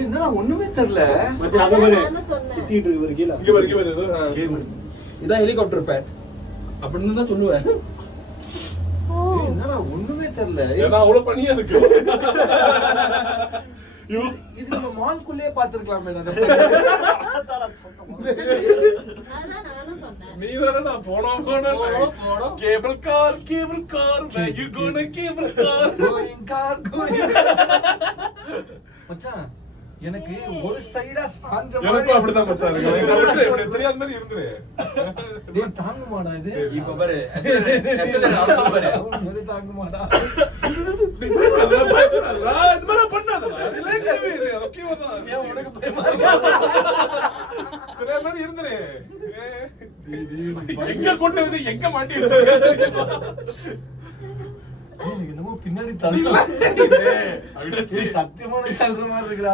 என்னடா ஒண்ணுமே தெரியல. சுத்திட்டு இருக்கு கீழ. இங்க பாரு. இதான் ஹெலிகாப்டர் பேட் அப்படின்னு தான் சொல்லுவேன். என்னடா ஒண்ணுமே தெரியல. ஏன்னா அவ்வளவு பனியா இருக்கு. இது நம்ம மால்குள்ளே பாத்துருக்கலாமே. நீ தானே நான் போனோம் கேபிள் கார் மச்சான் எனக்கு ஒரு சைடா சாஞ்ச எனக்கு அப்படிதான் மச்சான் இருக்கு. தெரியாத மாதிரி இருந்துரு. டேய் தாங்குமாடா இது? இப்ப பாரு எஸ்எல்ஆர் ஆல்டோ பாரு. இது தாங்குமாடா? நீ பயப்படாதடா. இது மாதிரி பண்ணாதடா. ரிலேட்டிவ் இது. ஓகேவா தான். ஏன் உனக்கு பயமா இருக்கா? தெரியாத மாதிரி இருந்துரு. எங்க கொண்டு வந்து எங்க மாட்டி வச்சிருக்க? என்னமோ பின்னாடி தள்ளி சத்தியமான மாதிரி இருக்குடா.